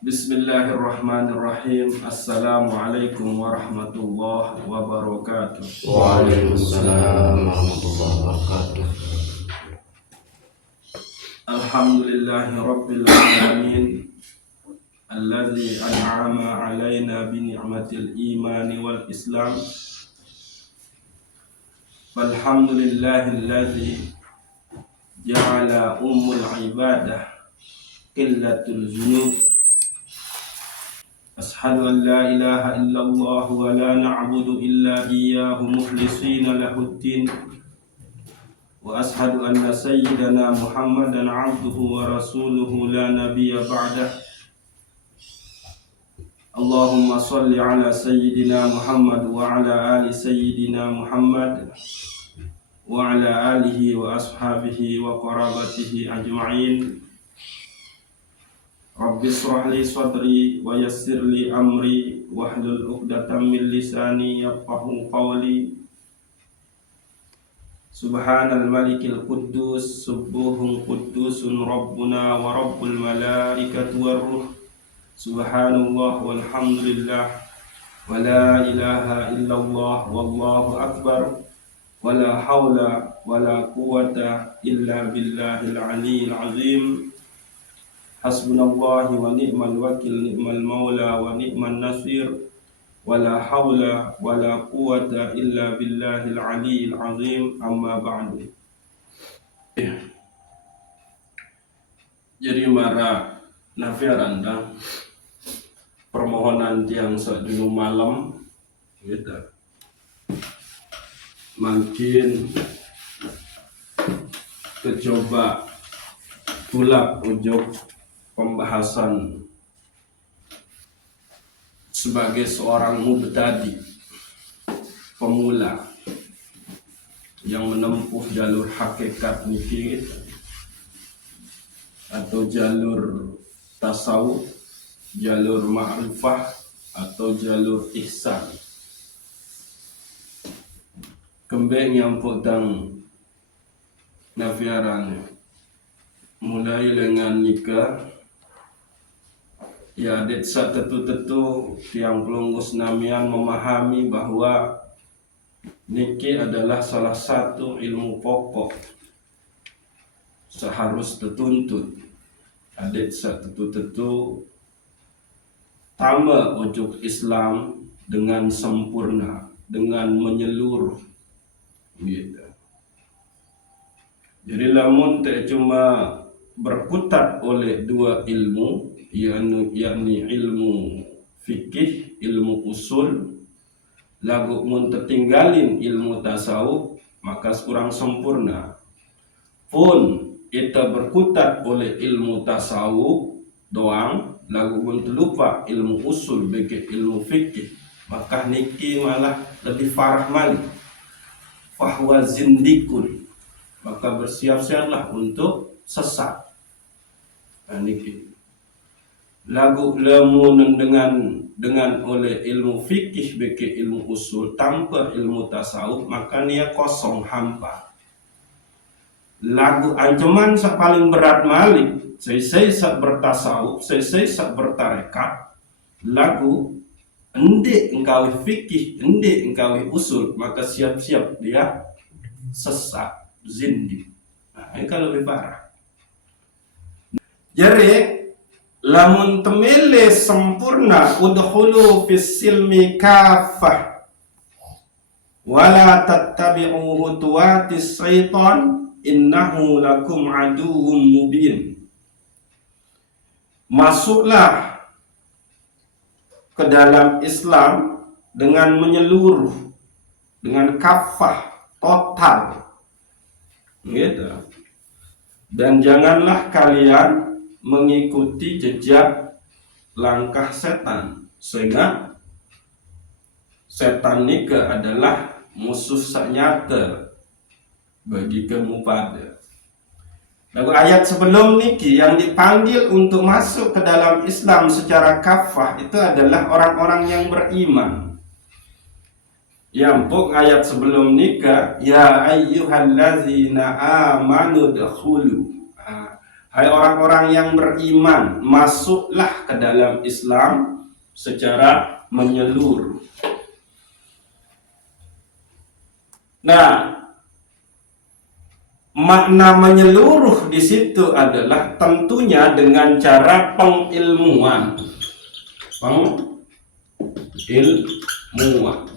Bismillahirrahmanirrahim. Assalamualaikum warahmatullahi wabarakatuh. Waalaikumsalam warahmatullahi wabarakatuh. Alhamdulillahi rabbil alamin alladzi an'ama 'alaina bi ni'matil imani wal islam. Walhamdulillahilladzi ja'ala ummul ibadah qillatul dzunub. Ashhadu an la ilaha illallah wa la na'budu illa iyyahu mukhlishina lahuddin. Wa ashhadu anna sayyidana Muhammadan 'abduhu wa rasuluhu la nabiyya ba'dah. Allahumma shalli ala sayyidina Muhammad wa ala ali sayyidina Muhammad wa ala alihi wa ashabihi wa qarabatihi ajma'in. Rabbi shrah li sadri wa yassir li amri wahlul 'uqdatam min lisani yafqahu qawli. Subhanal malikil quddus subuhun quddusun rabbuna wa rabbul malaikati war ruh. Subhanallah walhamdulillah wa la ilaha illallah wallahu akbar wa la hawla wa la quwwata illa billahil aliyyil azim. Hasbunallahi wa ni'mal wakil, ni'mal maula wa ni'man nasir, wa la hawla wa la quwwata illa billahil aliyyil azim. Amma ba'du. Jadi mara nafiaranda permohonan tiang dulu malam gitu. Makin kecoba tulak ujuk pembahasan sebagai seorang mubtadi, pemula yang menempuh jalur hakikat niki atau jalur tasawuf, jalur ma'rifah atau jalur ihsan. Kembeng yang potang nafiaran mulai dengan nikah. Ya, detsa tetu-tetu tiang pelunggus namian memahami bahwa niki adalah salah satu ilmu pokok seharus tertuntut. Detsa tetu-tetu tama ujuk Islam dengan sempurna, dengan menyeluruh gitu. Jadi lamun tak cuma berkutat oleh dua ilmu, yakni ilmu fikih, ilmu usul, lagu mun tertinggalin ilmu tasawuf, maka kurang sempurna. Pun kita berkutat oleh ilmu tasawuf doang, lagu mun terlupa ilmu usul bagi ilmu fikih, maka niki malah lebih farah mali. Fahwa zindikun, maka bersiap-siaplah untuk sesat. Niki lagu lamun dengan oleh ilmu fikih beki ilmu usul tanpa ilmu tasawuf, maka dia kosong hampa. Lagu ancaman sak paling berat malik saya sak bertasawuf, saya sak bertarekat. Lagu ende engkau fikih, ende engkau usul, maka siap-siap dia sesat, zindik. Nah, ini kalau lebih parah. Jadi lamun temele sempurna udkhulu fis silmi kafah wala tattabi'u khutuwatis syaitan innahu lakum aduwwum mubin. Masuklah ke dalam Islam dengan menyeluruh, dengan kafah total gitu. Dan janganlah kalian mengikuti jejak langkah setan, sehingga setan nika adalah musuh nyata bagi kamu pada. Lalu ayat sebelum niki yang dipanggil untuk masuk ke dalam Islam secara kafah itu adalah orang-orang yang beriman. Yang ayat sebelum nikah, ya ayyuhallazina amanu dakhulu. Hai orang-orang yang beriman, masuklah ke dalam Islam secara menyeluruh. Nah, makna menyeluruh di situ adalah tentunya dengan cara pengilmuan. Pengilmuan.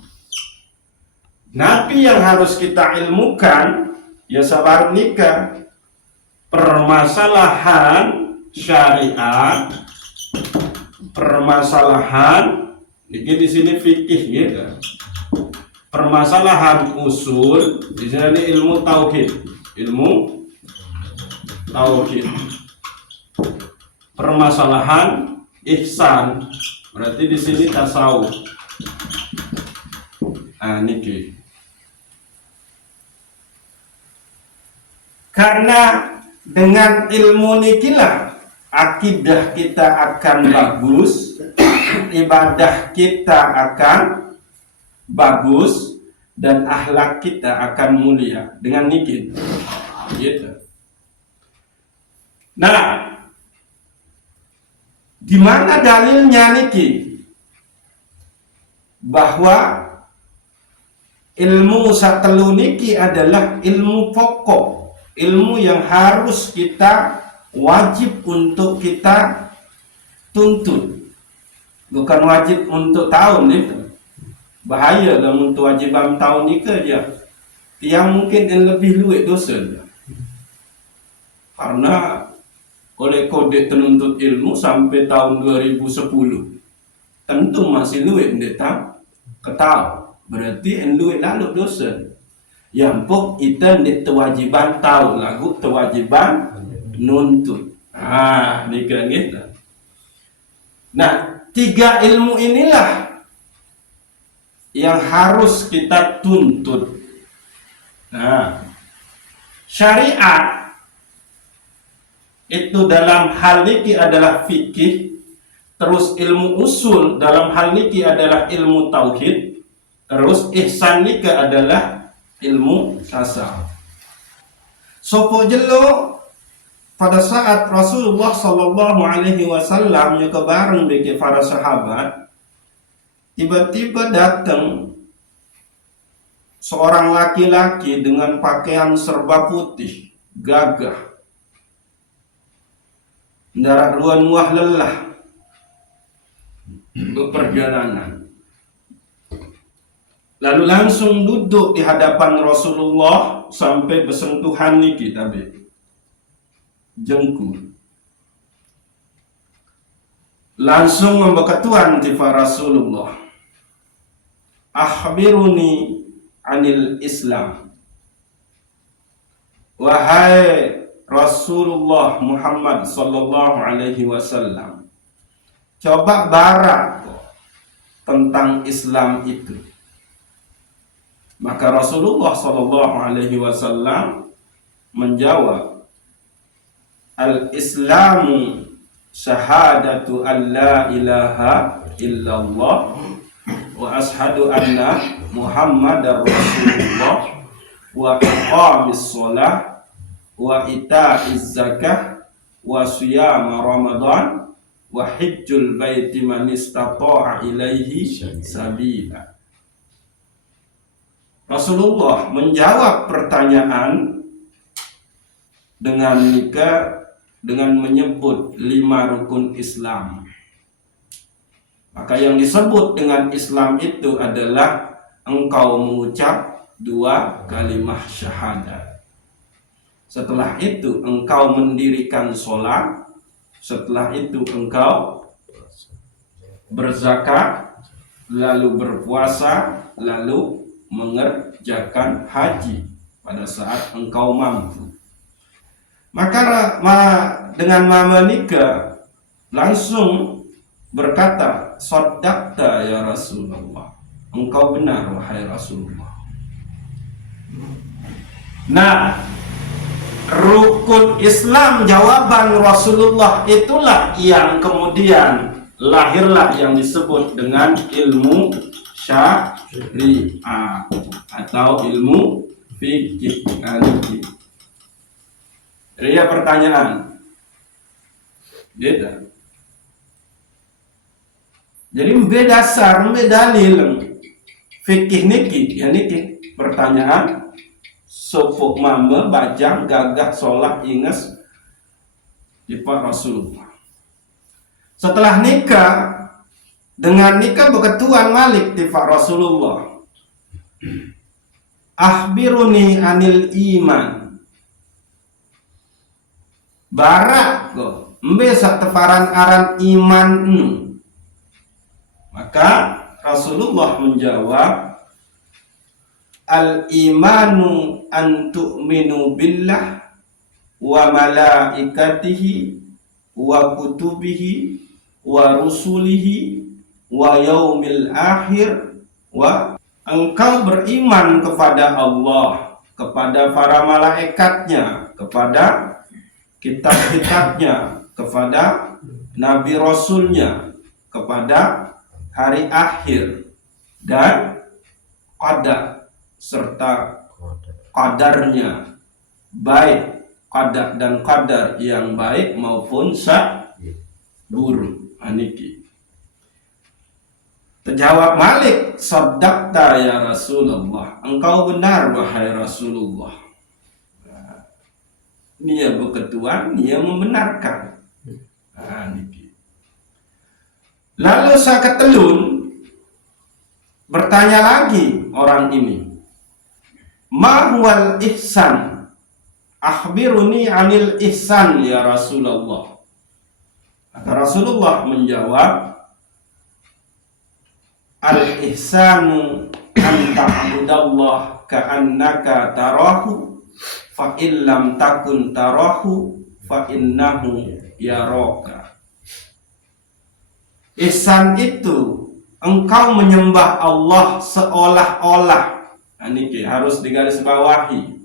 Nabi yang harus kita ilmukan, ya sabar nikah, permasalahan syariat, permasalahan, ini di sini fikih gitu. Permasalahan usul, di sini ilmu tauhid, permasalahan ihsan, berarti di sini tasawuf. Niki. Karena dengan ilmu nikilah akidah kita akan bagus, ibadah kita akan bagus, dan akhlak kita akan mulia dengan niki. Gitu. Nah, di mana dalilnya niki? Bahwa ilmu satelu niki adalah ilmu pokok, ilmu yang harus kita wajib untuk kita tuntut, bukan wajib untuk tahun itu. Bahaya dalam untuk wajiban tahun ni kerja yang mungkin yang lebih luit dosa, karena oleh kode penuntut ilmu sampai tahun 2010 tentu masih luit ndeta ketahu, berarti yang luit lalu dosa. Yang pun kita ndik kewajiban tahu lagu kewajiban nuntut. Ni kan gitu. Nah, 3 ilmu inilah yang harus kita tuntut. Nah, syariat itu dalam hal ini adalah fikih, terus ilmu usul dalam hal ini adalah ilmu tauhid, terus ihsan ini adalah ilmu tasawuf. Sopo jelo pada saat Rasulullah sallallahu alaihi wasallam juga bareng dengan para sahabat, tiba-tiba datang seorang laki-laki dengan pakaian serba putih, gagah, darat ruan wah lelah berperjalanan. Lalu langsung duduk di hadapan Rasulullah sampai bersentuhan niki tadi, jengkul. Langsung membekatuan tifa Rasulullah, akhbiruni anil Islam. Wahai Rasulullah Muhammad sallallahu alaihi wasallam, coba barat tentang Islam itu. Maka Rasulullah sallallahu alaihi wasallam menjawab, al-Islamu syahadatu an la ilaha illallah wa ashhadu anna Muhammadar Rasulullah wa iqamis shalah wa ita'iz zakah wa siyam Ramadan wa hajjul baiti man istata'a ilaihi sabila. Rasulullah menjawab pertanyaan dengan menyebut 5 rukun Islam. Maka yang disebut dengan Islam itu adalah engkau mengucap 2 kalimat syahadat. Setelah itu engkau mendirikan sholat. Setelah itu engkau berzakat, lalu berpuasa, lalu mengerjakan haji pada saat engkau mampu. Maka dengan mama nikah langsung berkata, "Shaddaqta ya Rasulullah." Engkau benar wahai Rasulullah. Nah, rukun Islam jawaban Rasulullah itulah yang kemudian lahirlah yang disebut dengan ilmu syariat atau ilmu fikih. Jadi pertanyaan, Beda. Jadi beda dasar, beda dalil fikih niki, ya niki pertanyaan sopok mama bajang gagah sholat inges di Pak Rasulullah. Setelah nikah, dengan nikah berketuan Malik di Pak Rasulullah. Akhbiruni anil iman. Barak go, mbe tefaran aran iman. Maka Rasulullah menjawab, al-imanu an tu'minu billah wa malaikatihi wa kutubihi wa rusulihi wa yaumil akhir wa engkau beriman kepada Allah, kepada para malaikatnya, kepada kitab-kitabnya, kepada nabi rasulnya, kepada hari akhir dan qadar serta qadarnya, baik qadar dan qadar yang baik maupun buruk. Aniki terjawab Malik, saddaqta ya Rasulullah, engkau benar wahai Rasulullah. Dia berketuan, dia membenarkan. Aniki. Lalu Sakatelun bertanya lagi orang ini, ma huwal ihsan? Akhbiruni anil ihsan ya Rasulullah. Maka Rasulullah menjawab, al ihsanu an ta'budallah ka'annaka tarahu fa illam takun tarahu fa innahu yaraka. Ihsan itu engkau menyembah Allah seolah-olah. Ini harus digarisbawahi.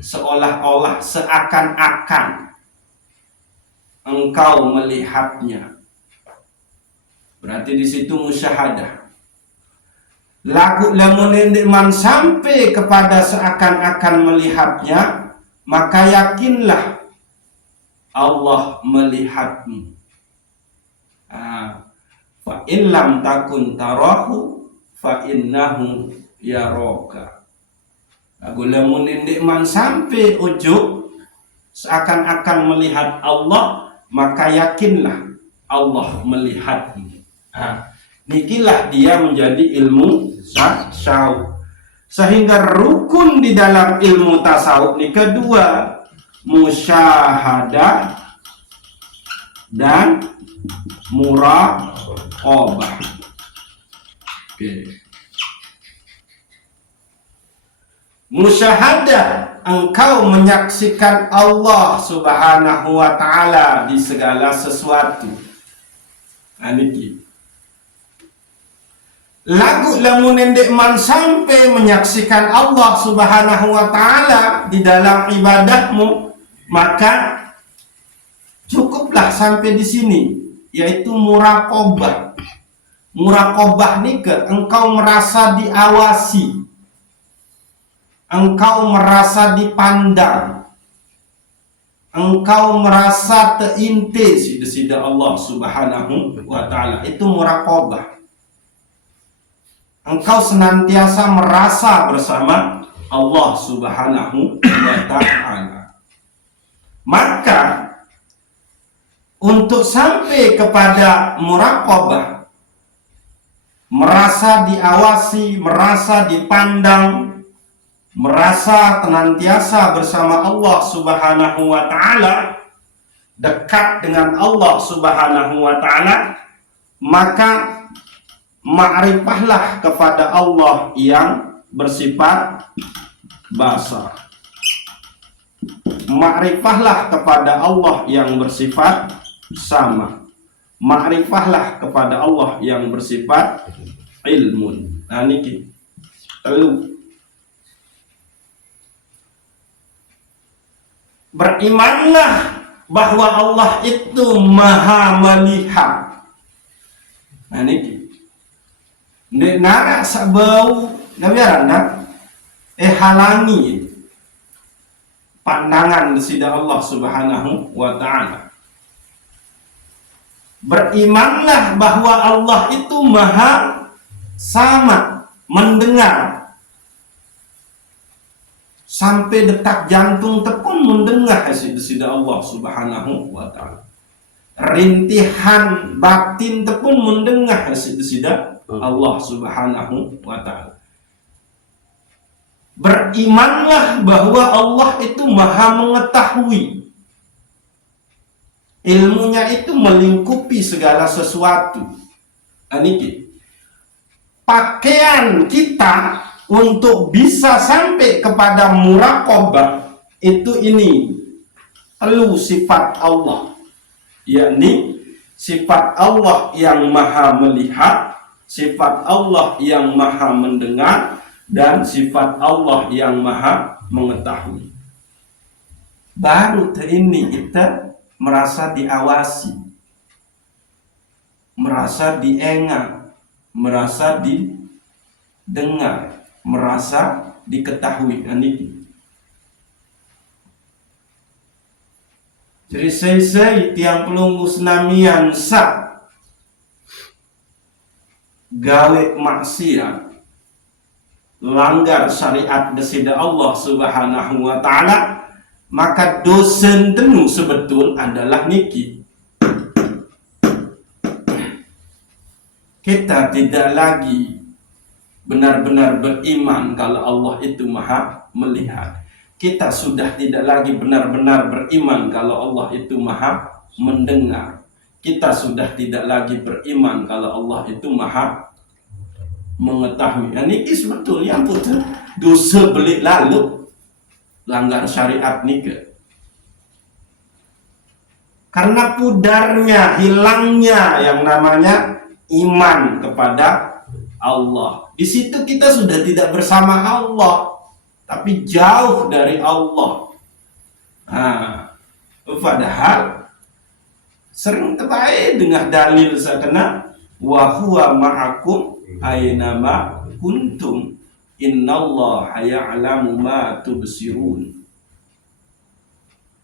Seolah-olah, seakan-akan engkau melihatnya. Berarti di situ musyahadah. Lagu lamun man sampai kepada seakan-akan melihatnya, maka yakinlah Allah melihatmu. Fa in lam takun tarahu fa innahu yaraka. Lagu lamun man sampai ujuk seakan-akan melihat Allah, maka yakinlah Allah melihatmu. Nikilah dia menjadi ilmu tasawuf. Sehingga rukun di dalam ilmu tasawuf ini kedua, musyahadah dan muraqabah. Musyahadah, engkau menyaksikan Allah Subhanahu wa ta'ala di segala sesuatu. Aniki. Lagu lamun man sampai menyaksikan Allah Subhanahu wa ta'ala di dalam ibadahmu, maka cukuplah sampai di sini, yaitu muraqabah. Muraqabah ini engkau merasa diawasi, engkau merasa dipandang, engkau merasa teinte sida Allah Subhanahu wa ta'ala. Itu muraqabah. Engkau senantiasa merasa bersama Allah Subhanahu wa ta'ala. Maka untuk sampai kepada muraqabah, merasa diawasi, merasa dipandang, merasa senantiasa bersama Allah Subhanahu wa ta'ala, dekat dengan Allah Subhanahu wa ta'ala, maka ma'rifahlah kepada Allah yang bersifat basar. Ma'rifahlah kepada Allah yang bersifat sama. Ma'rifahlah kepada Allah yang bersifat ilmun. Nah niki telu. Berimanlah bahwa Allah itu maha melihat. Nah niki nek nara sabau gabiaran dah halangi pandangan sida Allah Subhanahu wa ta'ala. Berimanlah bahwa Allah itu maha sama, mendengar. Sampai detak jantung pun mendengar sida Allah subhanahu wa ta'ala. Rintihan batin pun mendengar sida Allah subhanahu wa ta'ala. Berimanlah bahwa Allah itu maha mengetahui. Ilmunya itu melingkupi segala sesuatu. Aniki. Pakaian kita untuk bisa sampai kepada muraqabah itu ini perlu sifat Allah, yakni sifat Allah yang maha melihat, sifat Allah yang maha mendengar, dan sifat Allah yang maha mengetahui. Baru ini kita merasa diawasi, merasa diengat, merasa didengar, merasa diketahui. Ini jadi saya tiang pelunggu senamian sak gawe maksiat, langgar syariat desida Allah subhanahu wa ta'ala, maka dosen tenu sebetul adalah niki. Kita tidak lagi benar-benar beriman kalau Allah itu maha melihat. Kita sudah tidak lagi benar-benar beriman kalau Allah itu maha mendengar. Kita sudah tidak lagi beriman kalau Allah itu maha mengetahui. Ini sebetulnya putus dosa belik lalu langgar syariat nikah. Karena pudarnya, hilangnya yang namanya iman kepada Allah. Di situ kita sudah tidak bersama Allah, tapi jauh dari Allah. Padahal sering terbaik dengan dalil sakena wa huwa ma'akum aynama kuntum innallaha ya'lamu ma tubsirun.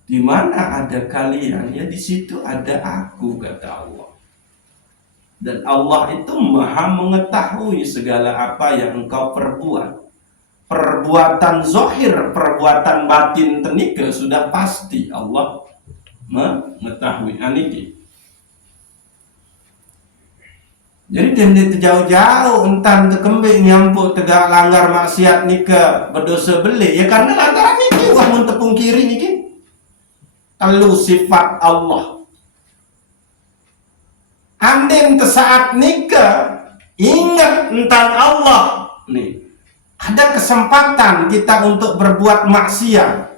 Di mana ada kalian, ya di situ ada aku, kata Allah. Dan Allah itu maha mengetahui segala apa yang engkau perbuat. Perbuatan zahir, perbuatan batin tenika sudah pasti Allah mengetahui. Aniki. Jadi dia jauh-jauh entan tekembik nyampuk tegak langgar maksiat nika berdosa belik. Ya karena lantaran niki wah mun tepung kiri niki. Kalau sifat Allah. Andin saat nikah ingat tentang Allah nih. Ada kesempatan kita untuk berbuat maksiat.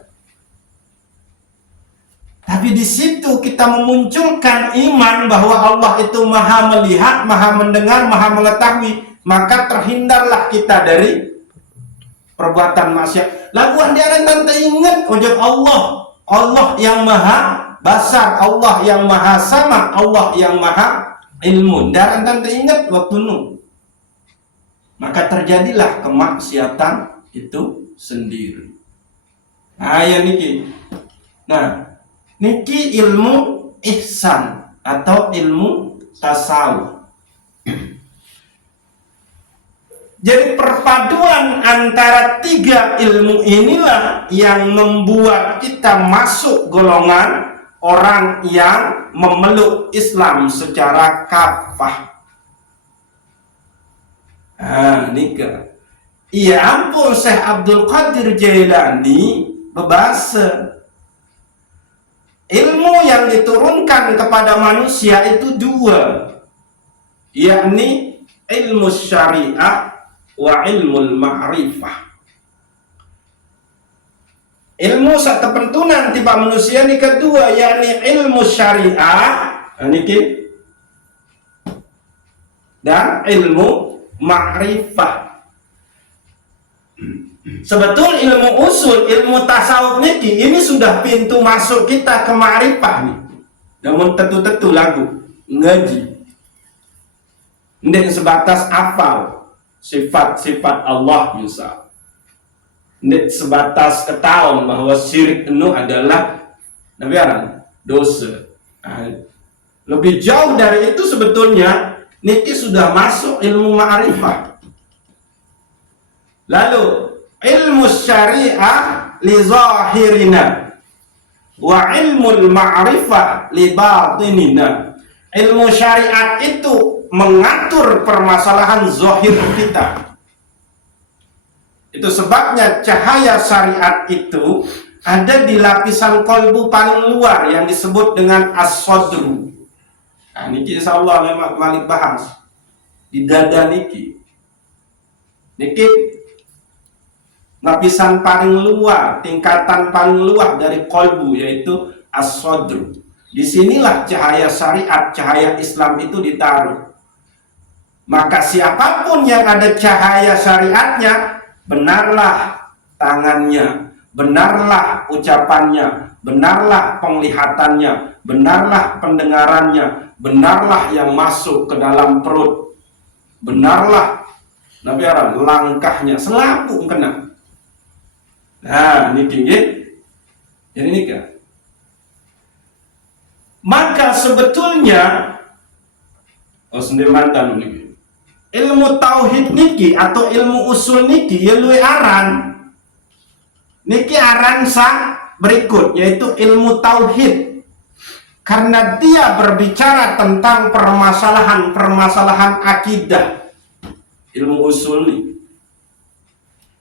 Tapi di situ kita memunculkan iman bahwa Allah itu maha melihat, maha mendengar, maha mengetahui, maka terhindarlah kita dari perbuatan maksiat. Lagu andiaran nanti ingat ojek Allah, Allah yang maha basar, Allah yang maha sama, Allah yang maha ilmu. Dan nanti ingat waktu nu, maka terjadilah kemaksiatan itu sendiri. Nah, ya niki. Nah, niki ilmu ihsan atau ilmu tasawuf. Jadi perpaduan antara tiga ilmu inilah yang membuat kita masuk golongan orang yang memeluk Islam secara kafah. Nika. Iya ampun Syekh Abdul Qadir Jailani berbahasa. Ilmu yang diturunkan kepada manusia itu dua, yakni ilmu syariah wa ilmu ma'rifah. Ilmu sak terpentunan tiba manusia ni kedua, yakni ilmu syariah niki dan ilmu ma'rifah. Sebetul ilmu usul, ilmu tasawuf niki ini sudah pintu masuk kita ke ma'rifah nih. Namun tentu-tentu lagu ngaji. Ndek sebatas hafal sifat-sifat Allah misal. Ndek sebatas ketahuan bahwa syirik itu adalah nabiaran dosa. Lebih jauh dari itu sebetulnya niki sudah masuk ilmu ma'rifah. Lalu ilmu syariah li zahirina wa ilmu ma'rifah li batinina. Ilmu syariat itu mengatur permasalahan zahir kita. Itu sebabnya cahaya syariat itu ada di lapisan kolbu paling luar yang disebut dengan as-sadru. Nah, niki insyaallah memang Malik bahas di dada niki. Niki lapisan paling luar, tingkatan paling luar dari kolbu, yaitu as-sadru. Disinilah cahaya syariat, cahaya Islam itu ditaruh. Maka siapapun yang ada cahaya syariatnya, benarlah tangannya, benarlah ucapannya, benarlah penglihatannya, benarlah pendengarannya, benarlah yang masuk ke dalam perut, benarlah Nabi Arab langkahnya, selalu kena. Nah, ini tinggi. Jadi ini kan. Maka sebetulnya sendiri mantan niki. Ilmu tauhid niki atau ilmu usul niki ya luwih aran. Niki aran berikut, yaitu ilmu tauhid. Karena dia berbicara tentang permasalahan akidah. Ilmu usul nih.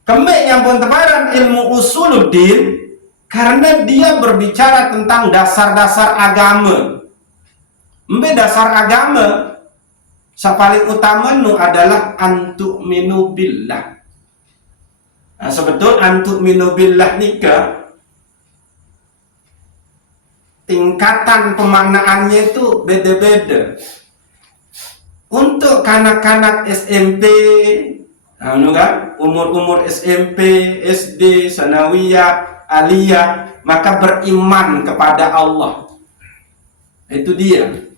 Kembali yang pun tebaran ilmu usuluddin, karena dia berbicara tentang dasar-dasar agama. Dasar agama paling utama nu adalah antu'minu billah. Nah, sebetul antu'minu billah nika tingkatan pemaknaannya itu beda-beda. Untuk kanak-kanak SMP, umur-umur SMP, SD, sanawiyah, aliyah, maka beriman kepada Allah. Itu dia.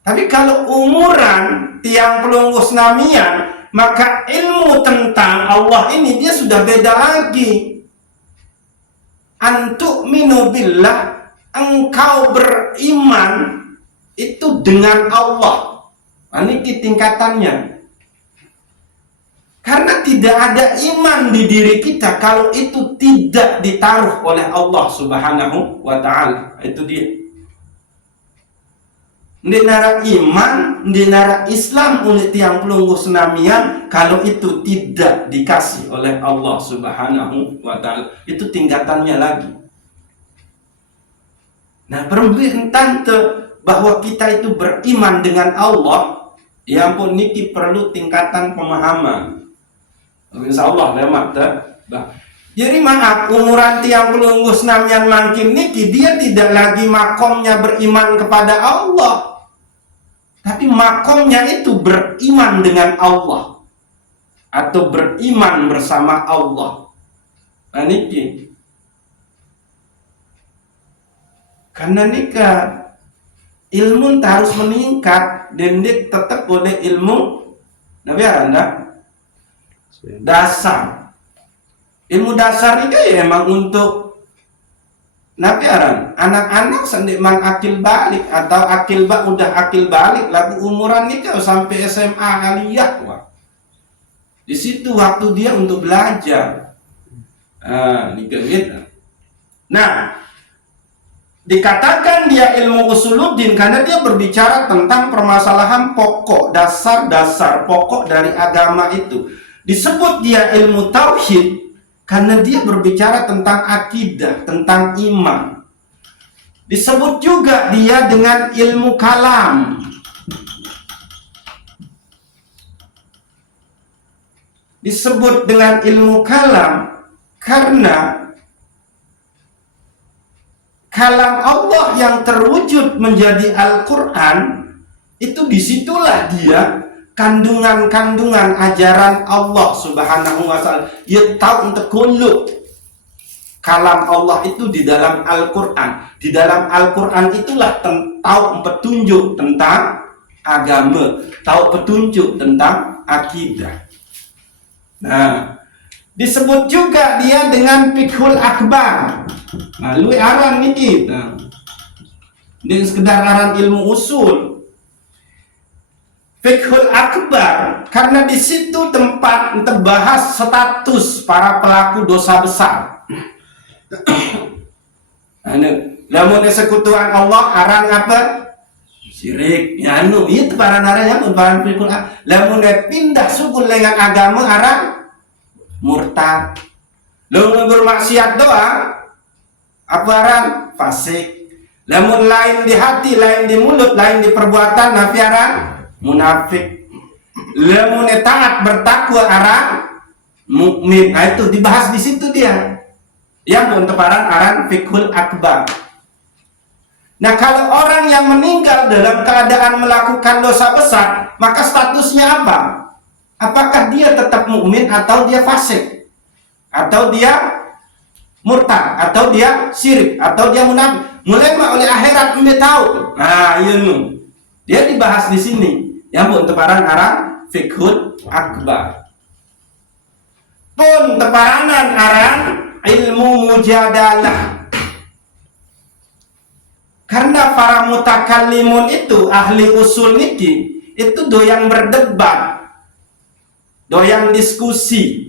Tapi kalau umuran tiang pelunggu senamian, maka ilmu tentang Allah ini dia sudah beda lagi. Antu'minu billah, engkau beriman itu dengan Allah. Ini tingkatannya. Karena tidak ada iman di diri kita kalau itu tidak ditaruh oleh Allah Subhanahu wa ta'ala. Itu dia. Di nara iman, di nara Islam oleh tiang pelunggu senamian, kalau itu tidak dikasih oleh Allah Subhanahu wa ta'ala, itu tingkatannya lagi. Nah, permintaan bahwa kita itu beriman dengan Allah, ya ampun, niki perlu tingkatan pemahaman. Insya Allah memang jadi maaf, umuran tiang pelunggu senamian mangkin niki dia tidak lagi makomnya beriman kepada Allah, tapi makomnya itu beriman dengan Allah atau beriman bersama Allah. Nah niki karena nikah ilmu harus meningkat dan dia tetap oleh ilmu Nabi Anda dasar. Ilmu dasar ini ya emang untuk Nabi Aran, anak-anak sendik mang akil balik atau udah akil balik lagu umuran ini kalau sampai SMA aliyah, wah. Di situ waktu dia untuk belajar. Nah, dikatakan dia ilmu usuluddin karena dia berbicara tentang permasalahan pokok, dasar-dasar pokok dari agama itu. Disebut dia ilmu tauhid karena dia berbicara tentang akidah, tentang iman. Disebut juga dia dengan ilmu kalam. Disebut dengan ilmu kalam karena kalam Allah yang terwujud menjadi Al-Quran, itu disitulah dia kandungan-kandungan ajaran Allah Subhanahu wa ta'ala. Dia tahu untuk kulub kalam Allah itu di dalam Al-Quran. Di dalam Al-Quran itulah tahu petunjuk tentang agama, tahu petunjuk tentang akidah. Nah, disebut juga dia dengan fiqhul akbar. Lalu aran niki. Ini sekedar aran ilmu usul. Fiqhul akbar karena di situ tempat terbahas status para pelaku dosa besar. Lamun sekutuan Allah aran apa? Syirik. Ya itu para naranya pun para fiqhul. Lamun pindah sugul dengan agama aran murtad. Lamun bermaksiat doa apa aran? Fasik. Lamun lain di hati, lain di mulut, lain di perbuatan, nafi aran munafik. Lamun taat bertakwa aran mukmin. Nah itu dibahas di situ dia. Yang untuk aran fiqhul akbar. Nah kalau orang yang meninggal dalam keadaan melakukan dosa besar, maka statusnya apa? Apakah dia tetap mukmin atau dia fasik? Atau dia murtad? Atau dia syirik? Atau dia munafik? Mulai oleh akhirat anda tahu. Nah, iya dia dibahas di sini. Yang pun aran fiqhul akbar. Pun teparanan aran ilmu mujadalah. Karena para mutakallimun itu ahli usul niki itu doyan berdebat, doyan diskusi,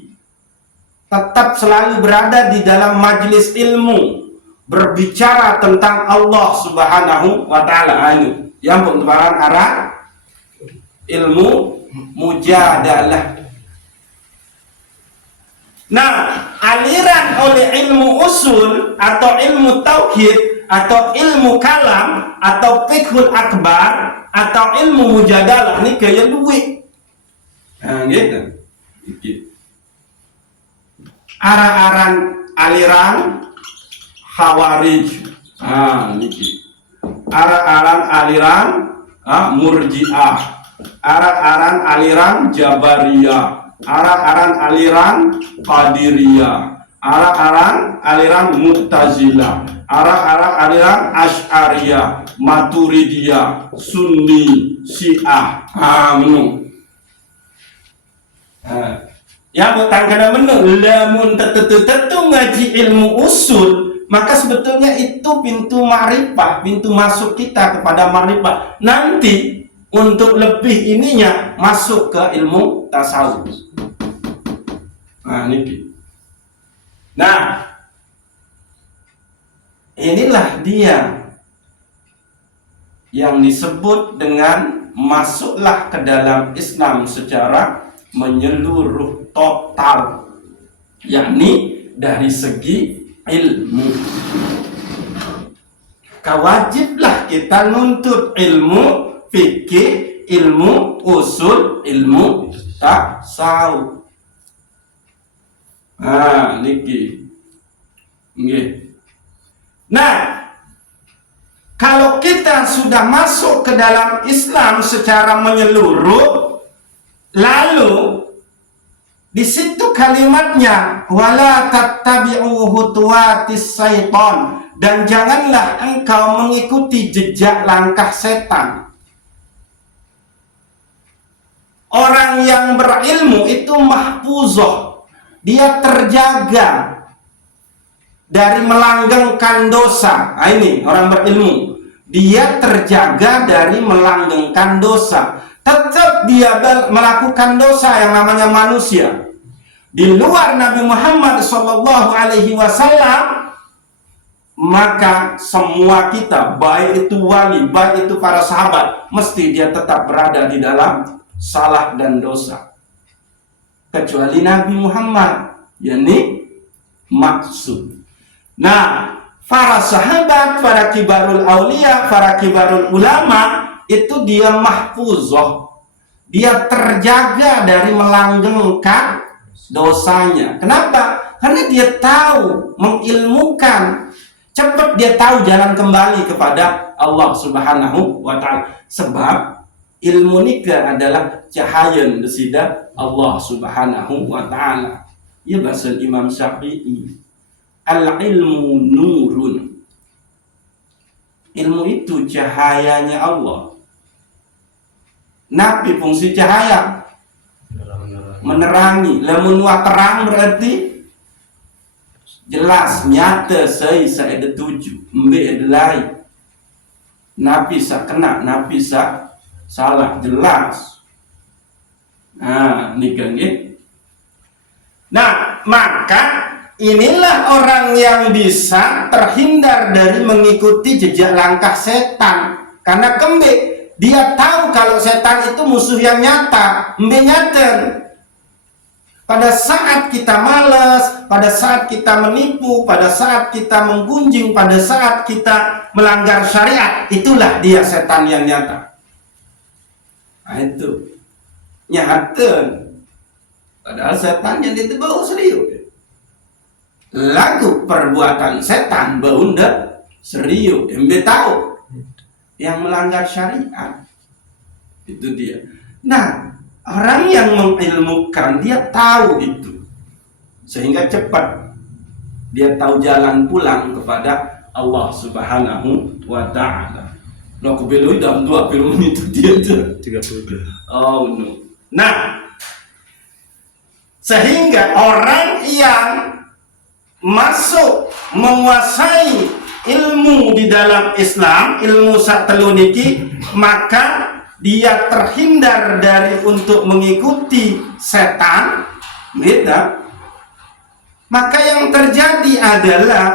tetap selalu berada di dalam majelis ilmu. Berbicara tentang Allah Subhanahu wa Ta'ala. Yang pentebaran arah ilmu mujadalah. Nah, aliran oleh ilmu usul atau ilmu tauhid atau ilmu kalam atau fiqhul akbar atau ilmu mujadalah ini kayak duit. Nah, gitu. Arah-aran aliran Khawarij. Niki. Aran aliran Murji'ah. Aran aliran Jabariyah. Aran aliran Qadiriyah. Aran aliran Mu'tazilah. Aran aliran Asy'ariyah, Maturidiyah, Sunni, Syiah. Ya butang kada menu lamun tetu ngaji ilmu usul, maka sebetulnya itu pintu ma'rifah, pintu masuk kita kepada ma'rifah. Nanti untuk lebih ininya masuk ke ilmu tasawuf. Nah, inilah dia yang disebut dengan masuklah ke dalam Islam secara menyeluruh total, yakni dari segi ilmu. Wajiblah kita nuntut ilmu fikih, ilmu usul, ilmu tasawuf. Niki. Nah, kalau kita sudah masuk ke dalam Islam secara menyeluruh, lalu di situ kalimatnya wala tattabi'u khutuwatis syaitan, dan janganlah engkau mengikuti jejak langkah setan. Orang yang berilmu itu mahfuzah, dia terjaga dari melanggengkan dosa. Ini orang berilmu, dia terjaga dari melanggengkan dosa. Tetap dia melakukan dosa yang namanya manusia. Di luar Nabi Muhammad SAW, maka semua kita, baik itu wali, baik itu para sahabat, mesti dia tetap berada di dalam salah dan dosa. Kecuali Nabi Muhammad, yakni maksud. Nah, para sahabat, para kibarul aulia, para kibarul ulama, itu dia mahfuzah, dia terjaga dari melanggengkan dosanya. Kenapa? Karena dia tahu, mengilmukan, cepat dia tahu jalan kembali kepada Allah Subhanahu wa Ta'ala. Sebab ilmu nikah adalah cahaya desida Allah Subhanahu wa Ta'ala. Ya bahasa Imam Syafi'i, al-ilmu nurun. Ilmu itu cahayanya Allah. Nabi fungsi cahaya menerangi. Lamun terang berarti jelas, nyata, saya ada tujuh, mbe ada lain. Nafisa kena, nafisa salah, jelas. Nah, nikah nggih. Nah, maka inilah orang yang bisa terhindar dari mengikuti jejak langkah setan. Karena kembali dia tahu kalau setan itu musuh yang nyata, nyata. Pada saat kita malas, pada saat kita menipu, pada saat kita menggunjing, pada saat kita melanggar syariat, itulah dia setan yang nyata. Nah itu nyata. Padahal setan yang itu bau serius. Lagu perbuatan setan bau ndak serius. Embe tahu yang melanggar syariat. Itu dia. Nah, orang yang mengilmukan dia tahu itu, sehingga cepat dia tahu jalan pulang kepada Allah Subhanahu wa Ta'ala. Lo kebelu dalam 20 menit dia tuh 30. Oh no. Nah, sehingga orang yang masuk menguasai ilmu di dalam Islam, ilmu satluniki, maka dia terhindar dari untuk mengikuti setan, gitu. Maka yang terjadi adalah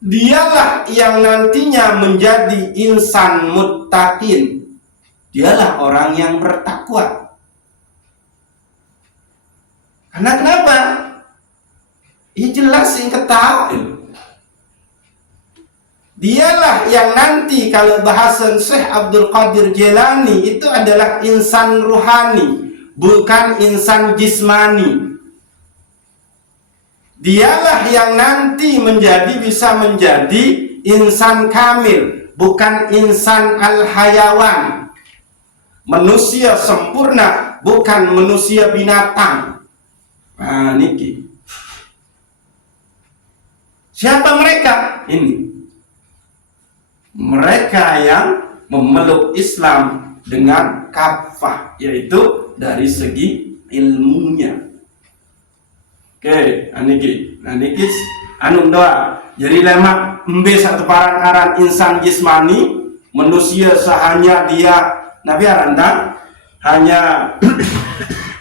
dialah yang nantinya menjadi insan muttaqin. Dialah orang yang bertakwa. Karena kenapa? Ya jelas yang ketahui. Dialah yang nanti kalau bahasan Syekh Abdul Qadir Jailani itu adalah insan ruhani, bukan insan jismani. Dialah yang nanti bisa menjadi insan kamil, bukan insan al-hayawan. Manusia sempurna, bukan manusia binatang. Nah, niki. Siapa mereka? Ini. Mereka yang memeluk Islam dengan kafah, yaitu dari segi ilmunya. Oke, aniki anu doa. Jadi lemak embe satu parang aran insan jismani, manusia sahanya dia nabi aranda hanya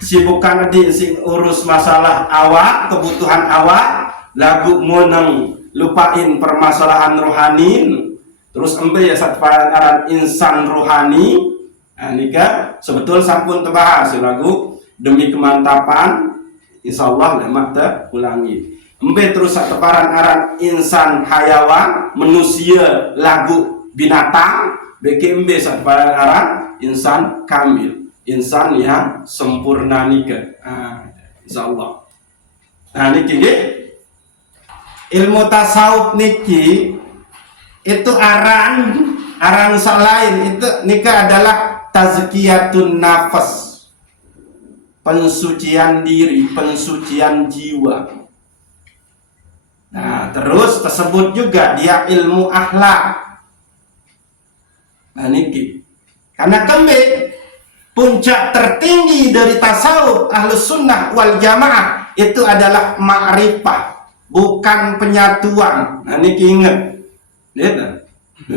sibukan di sing urus masalah awak, kebutuhan awak, lagu moneng lupain permasalahan rohani. Terus embe ya satu aran insan rohani. Nah, nika sebetul sampun terbahas lagu demi kemantapan insyaallah lemak ulangi. Embe terus satu aran insan hayawan, manusia lagu binatang. Beki embe satu aran insan kamil, insan yang sempurna nika. Nah, insyaallah. Nah niki ilmu tasawuf niki itu aran lain itu nikah adalah tazkiyatun nafas, pensucian diri, pensucian jiwa. Nah terus tersebut juga dia ilmu akhlak. Nah niki karena kembali puncak tertinggi dari tasawuf ahlus sunnah wal jamaah itu adalah ma'rifah, bukan penyatuan. Nah niki ingat. Lihat,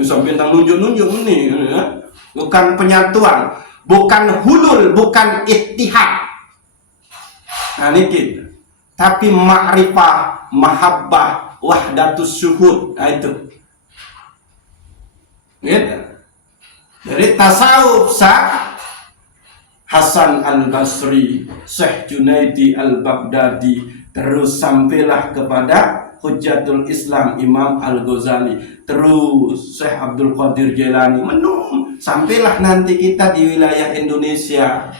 sampai tentang nunjuk-nunjuk ini, ya. Bukan penyatuan, bukan hulul, bukan ittihad. Nah ini kita. Tapi ma'rifah, mahabbah, wahdatus syuhud. Nah itu. Lihat. Dari tasawuf sah Hasan al-Basri, Syekh Junaidi al-Baghdadi, terus sampailah kepada Hujjatul Islam Imam Al-Ghazali, terus Syekh Abdul Qadir Jailani, menung sampailah nanti kita di wilayah Indonesia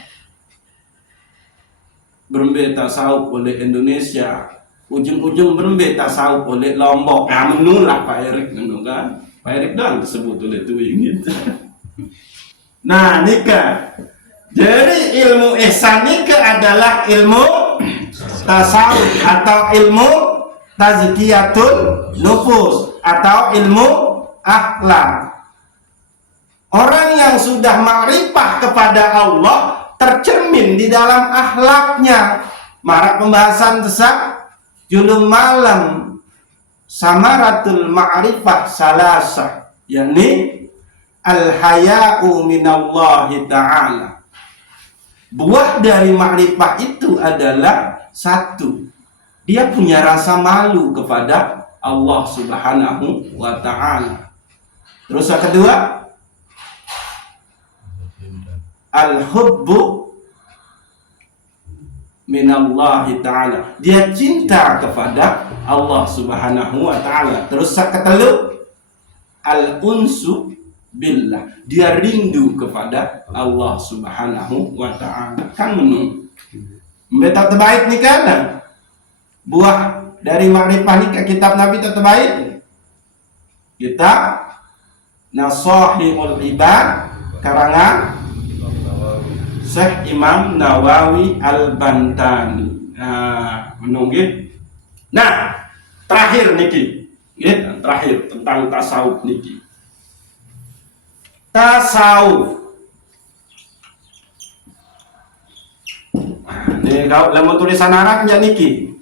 berembe tasawuf oleh Indonesia, ujung-ujung berembe tasawuf oleh Lombok. Nah menulah Pak Erik kan, Pak Erik doang disebut oleh tuh gitu. Nah nikah, jadi ilmu ihsan nikah adalah ilmu tasawuf atau ilmu tazkiyatun nufus atau ilmu akhlak. Orang yang sudah ma'rifah kepada Allah tercermin di dalam akhlaknya. Marak pembahasan tesak julum malam samaratul ma'rifah salasa, yakni al-haya'u minallahi ta'ala. Buah dari makrifah itu adalah satu, dia punya rasa malu kepada Allah Subhanahu wa ta'ala. Terus yang kedua, al-hubbu minallahi ta'ala, dia cinta kepada Allah Subhanahu wa ta'ala. Terus yang ketiga, al-unsu billah, dia rindu kepada Allah Subhanahu wa ta'ala. Kan menung beta terbaik nih kan, buah dari makrifah nih ke kitab Nabi terbaik kita Nasahihul Ibad karangan Syekh Imam Nawawi Al-Bantani. Menunggu. Nah, terakhir niki, terakhir tentang tasawuf niki. Tasawuf. Ini kalau dalam tulisan Arabnya niki,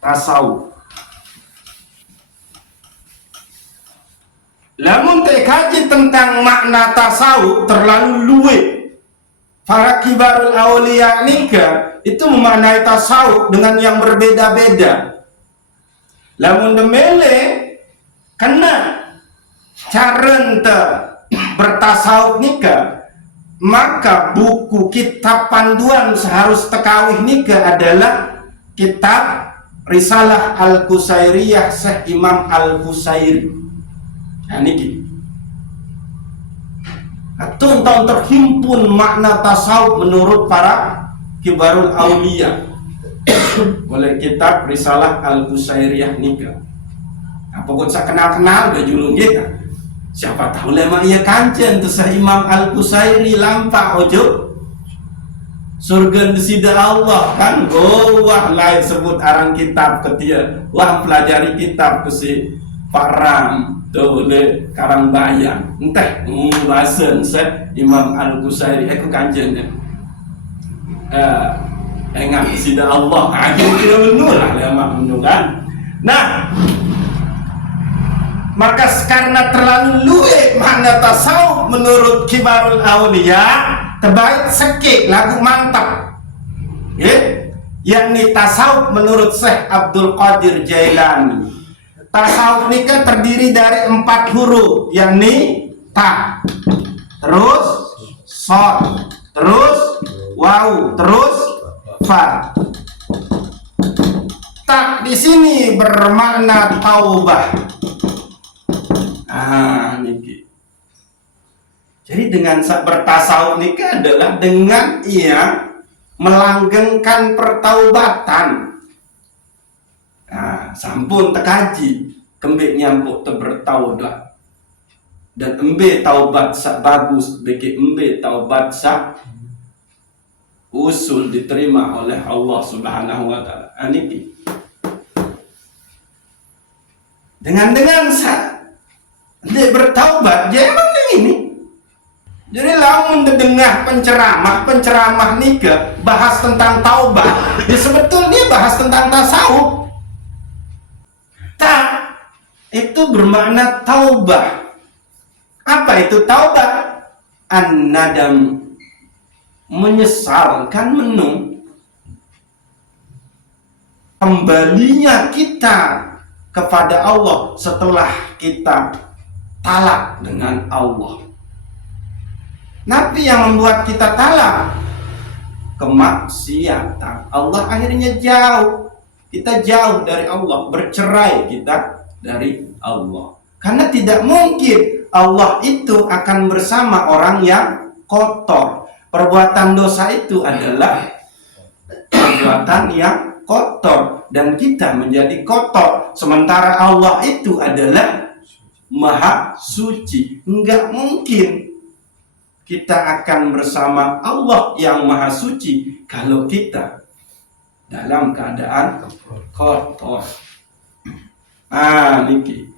tasawuf. Lamun kaji tentang makna tasawuf terlalu luwih. Para kibarul aulia nika itu memaknai tasawuf dengan yang berbeda-beda. Lamun demele kena carenta bertasawuf nika, maka buku kitab panduan seharus tekawih nika adalah kitab Risalah Al-Qusairiyah Syekh Imam Al-Qusairi. Nah niki tentang terhimpun makna tasawuf menurut para kibarul aulia oleh kitab Risalah Al-Qusairiyah nika. Nah, pokok saya kenal-kenal gak julung kita. Siapa tahu lemah ia kancen tuh Syekh Imam Al-Qusairi lampak ojo surga disida Allah kan. Wah lain sebut arang kitab ketia, wah pelajari kitab ke si Param tuh le karang bayang entah bahasan Syekh Imam Al-Qusairi aku kancen enggak disida Allah akhirnya menurah lemah menurah kan. Nah, maka karena terlalu luwih makna tasawuf menurut kibarul aulia, terbaik sekik lagu mantap yakni tasawuf menurut Syekh Abdul Qadir Jailani. Tasawuf ini kan terdiri dari 4 huruf, yakni ta, terus sod, terus waw, terus fa. Ta di sini bermakna taubah. Niki. Jadi dengan bertasawuf niki adalah dengan ia melanggengkan pertaubatan. Sampun tekaji kembik nyampuk bertaubat dan embe taubat sak bagus beki embe taubat sak usul diterima oleh Allah Subhanahu wa ta'ala. Niki. Dengan dia bertaubat, jangan ini. Jadi lamun dengar penceramah nika bahas tentang taubat, dia sebetulnya bahas tentang tasawuf. Tak, itu bermakna taubah. Apa itu taubat? An-nadam, menyesal kan menung. Kembalinya kita kepada Allah setelah kita talak dengan Allah. Nabi yang membuat kita talak kemaksiatan. Allah akhirnya jauh. Kita jauh dari Allah, bercerai kita dari Allah. Karena tidak mungkin Allah itu akan bersama orang yang kotor. Perbuatan dosa itu adalah perbuatan yang kotor dan kita menjadi kotor. Sementara Allah itu adalah Maha Suci. Enggak mungkin kita akan bersama Allah yang Maha Suci kalau kita dalam keadaan kotor. Niki.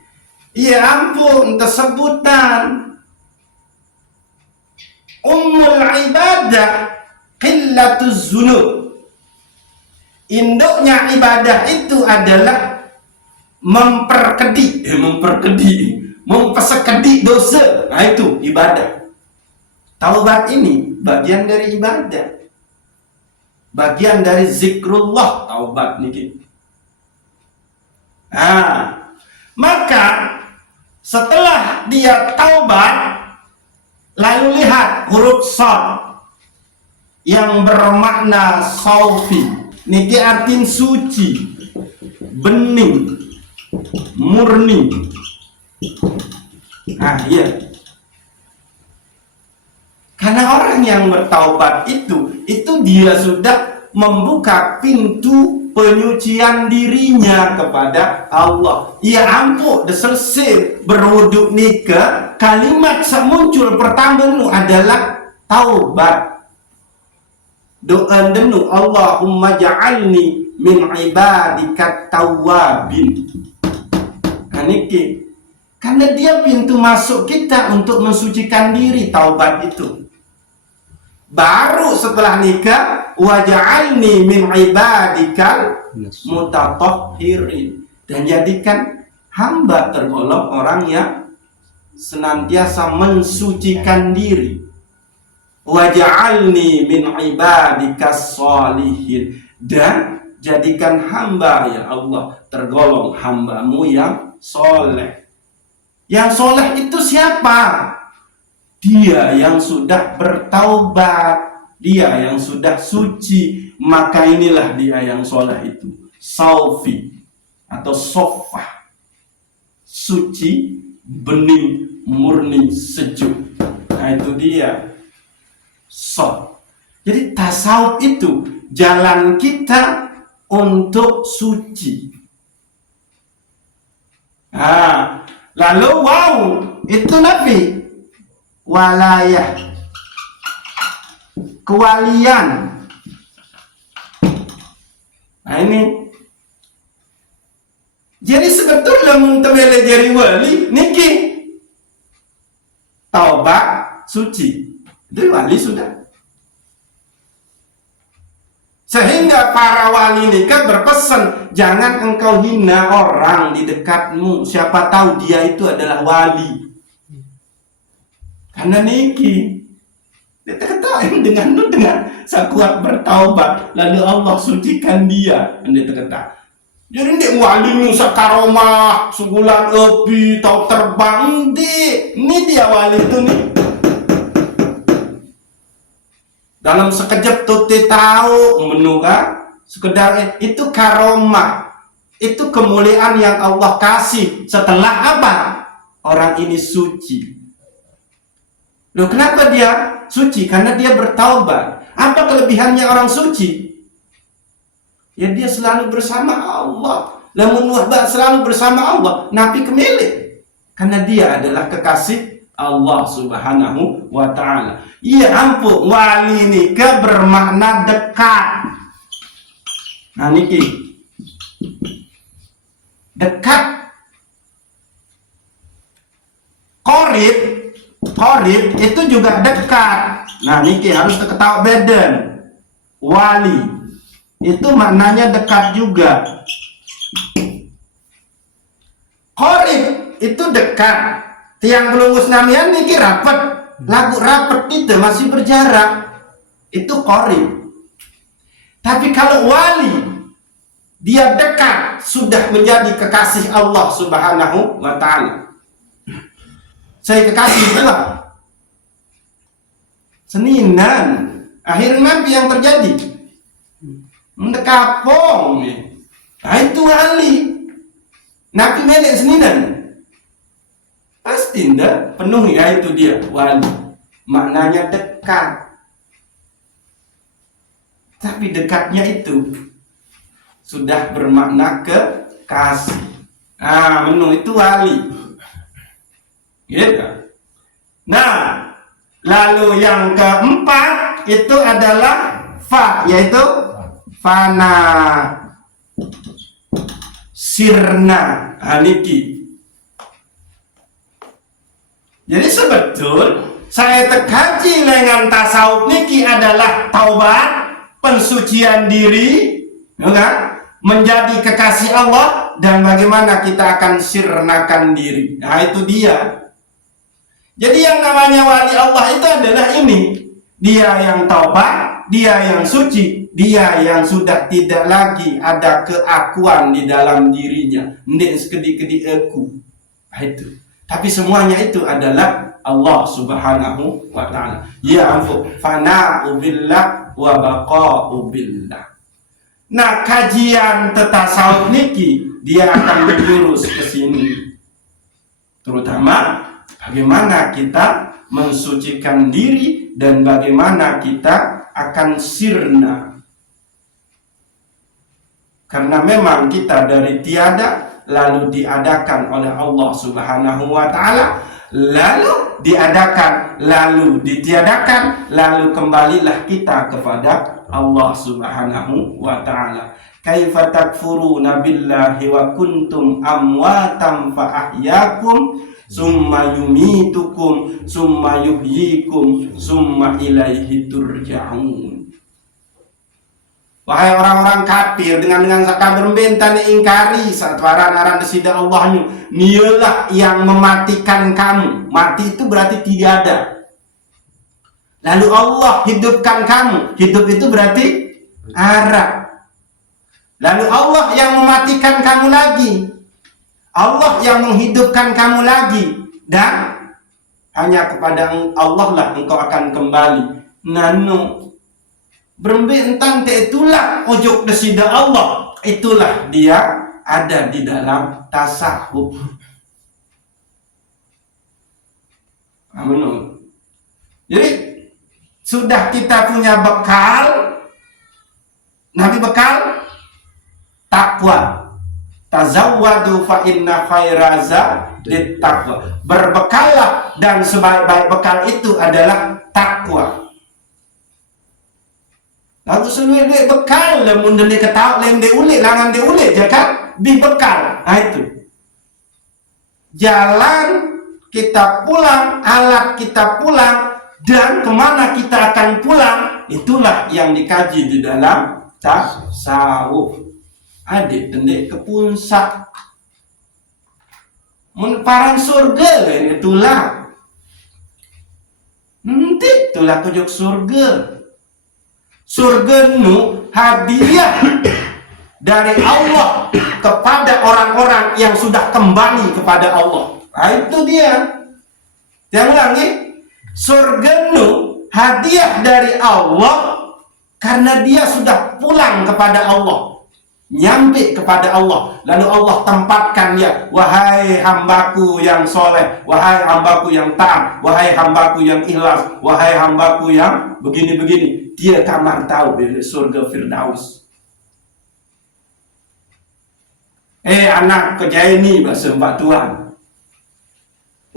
Ya ampun, tersebutkan ummul ibadah qillatuz zunub. Induknya ibadah itu adalah memperkedih mempersekedik dosa. Nah itu ibadah. Taubat ini bagian dari ibadah, bagian dari zikrullah. Taubat niki. Nah, maka setelah dia taubat, lalu lihat huruf shad yang bermakna saufi. Niki artin suci, bening, murni. Nah, iya. Karena orang yang bertaubat itu dia sudah membuka pintu penyucian dirinya kepada Allah. Ya ampun, dah selesai berwuduk nikah, kalimat yang muncul pertama nu adalah taubat. Doa denu, Allahumma ja'alni min ibadikat tawabin. Nah niki, karena dia pintu masuk kita untuk mensucikan diri, taubat itu. Baru setelah nikah, waj'alni min ibadikal mutatahhirin, dan jadikan hamba tergolong orang yang senantiasa mensucikan diri. Waj'alni min ibadikas sholihin, dan jadikan hamba ya Allah tergolong hambamu yang soleh. Yang soleh itu siapa? Dia yang sudah bertaubat, dia yang sudah suci. Maka inilah dia yang soleh itu, saufi atau sofah, suci, bening, murni, sejuk. Nah itu dia sof. Jadi tasawuf itu jalan kita untuk suci. Nah, lalu wow, itu nafi, walayah, kewalian. Nah ini, jadi sebetulnya muntemele jadi wali niki taubat suci, itu wali sudah. Sehingga para wali nikah berpesan, jangan engkau hina orang di dekatmu, siapa tahu dia itu adalah wali. Karena niki kita ketahui dengan sekuat bertaubat, lalu Allah sucikan dia. Anda kata, jadi ndek wali nusa karomah, sebulan lebih tahu terbang, ini dia wali itu nih. Dalam sekejap tuti tahu menuga, sekedar itu karomah, itu kemuliaan yang Allah kasih setelah apa? Orang ini suci. Loh, kenapa dia suci? Karena dia bertaubat. Apa kelebihannya orang suci? Ya dia selalu bersama Allah. Lamun selalu bersama Allah, nabi kemilik. Karena dia adalah kekasih Allah Subhanahu wa ta'ala. Iya ampun, wali nikah bermakna dekat. Nah niki dekat. Qorib itu juga dekat. Nah niki harus ketahui beden. Wali itu maknanya dekat juga. Qorib itu dekat. Tiang pelunggus namian niki rapat. Lagu rapat itu masih berjarak. Itu qorib. Tapi kalau wali, dia dekat, sudah menjadi kekasih Allah Subhanahu wa ta'ala. Saya kekasih itulah seninan. Akhirnya apa yang terjadi? Mendekapong. Nah itu wali. Nabi melek seninan. Pasti ndak penuh ya, itu dia wali. Maknanya dekat. Tapi dekatnya itu sudah bermakna kekasih. Nah, itu wali. Gitu. Nah, lalu yang keempat itu adalah fa, yaitu fana, sirna, aniki. Jadi sebetul saya terkaji dengan tasawuf niki adalah taubat, pensucian diri, enggak? Menjadi kekasih Allah dan bagaimana kita akan sirnakan diri. Nah, itu dia. Jadi yang namanya wali Allah itu adalah ini. Dia yang taubat, dia yang suci, dia yang sudah tidak lagi ada keakuan di dalam dirinya. Ndek sekedi-kedi aku. Nah, itu. Tapi semuanya itu adalah Allah Subhanahu wa ta'ala. Ya ampun, fana'u billah wa baqa'u billah. Nah, kajian tasawuf niki dia akan menjurus ke sini. Terutama bagaimana kita mensucikan diri dan bagaimana kita akan sirna. Karena memang kita dari tiada lalu diadakan oleh Allah Subhanahu wa ta'ala, lalu diadakan, lalu ditiadakan, lalu kembalilah kita kepada Allah Subhanahu wa ta'ala. Kaifa takfuruna billahi wa kuntum amwatan fa ahyakum summa yumitukum summa yuhyikum summa ilaihi turja'un. Wahai orang-orang kafir, dengan zakar berbentan ingkari satwaran aran desida Allahnya, nialah yang mematikan kamu. Mati itu berarti tidak ada. Lalu Allah hidupkan kamu. Hidup itu berarti ada. Lalu Allah yang mematikan kamu lagi. Allah yang menghidupkan kamu lagi. Dan hanya kepada Allah lah engkau akan kembali. Nano berbentan itulah ujung desida Allah. Itulah dia ada di dalam tasawuf. Amin. Jadi sudah kita punya bekal. Nabi bekal takwa. Tazawwadu fa inna khairaza littaqwa. Berbekallah dan sebaik-baik bekal itu adalah takwa. Lalu semua duit bekal, lemun dia ketahui lem dia ulik, langan dia ulik, jangan dibekal. Nah itu. Jalan kita pulang, alat kita pulang, dan kemana kita akan pulang, itulah yang dikaji di dalam tasawuf. Adik tendek kepunsak. Parang surga itulah. Nanti itulah tujuk surga. Surga nu hadiah dari Allah kepada orang-orang yang sudah kembali kepada Allah. Nah, itu dia. Yang lagi, surga nu hadiah dari Allah karena dia sudah pulang kepada Allah, nyampe kepada Allah. Lalu Allah tempatkan dia, wahai hambaku yang soleh, wahai hambaku yang taat, wahai hambaku yang ikhlas, wahai hambaku yang begini-begini. Dia kamar tahu di surga Firdaus. Anak kerja ini bahasa Mbak Tuhan.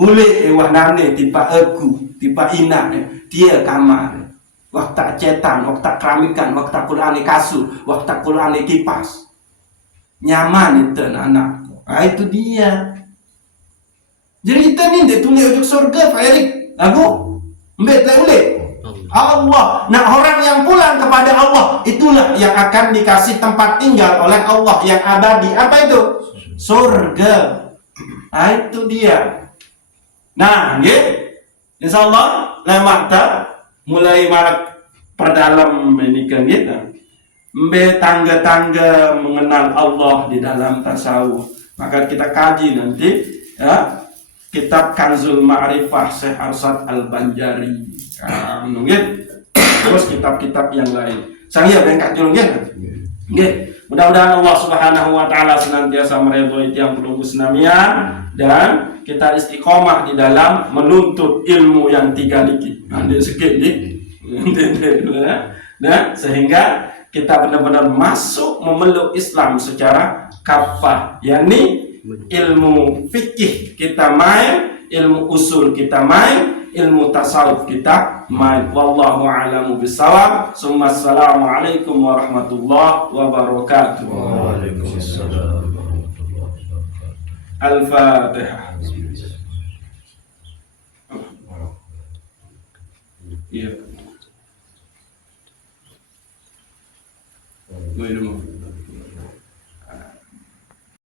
Ule wah nane tipa aku, tipa ina dia kamar. Waktu cetan, waktu keramikan, waktu Qur'an kasur, waktu Qur'an kipas. Nyaman itu anak. Ah itu dia. Jadi kita ni dia tulis ujuk surga Pak Erik. Lagu mbet ulik. Allah. Nah, orang yang pulang kepada Allah itulah yang akan dikasih tempat tinggal oleh Allah yang abadi. Apa itu? Surga. Nah, itu dia. Nah, nggih. Insyaallah lemak tak mulai marak perdalam ini kan kita. Mbe tangga-tangga mengenal Allah di dalam tasawuf. Maka kita kaji nanti ya kitab Kanzul Ma'rifah Syekh Arsyad Al-Banjari. Mungkin terus kitab-kitab yang lain. Saya bengkak dulu ya. Nggih. Mudah-mudahan Allah Subhanahu wa taala senantiasa meridhoi tiang pelunggus Islamiyah dan kita istiqomah di dalam menuntut ilmu yang tiga niki. Ande sikit nah, sehingga kita benar-benar masuk memeluk Islam secara kafah, yakni ilmu fikih kita main, ilmu usul kita main, ilmu tasawuf kita main. Wallahu a'lamu bissawab. Assalamu alaikum warahmatullahi wabarakatuh. Waalaikumsalam warahmatullahi wabarakatuh. Al-Fatihah. Iya.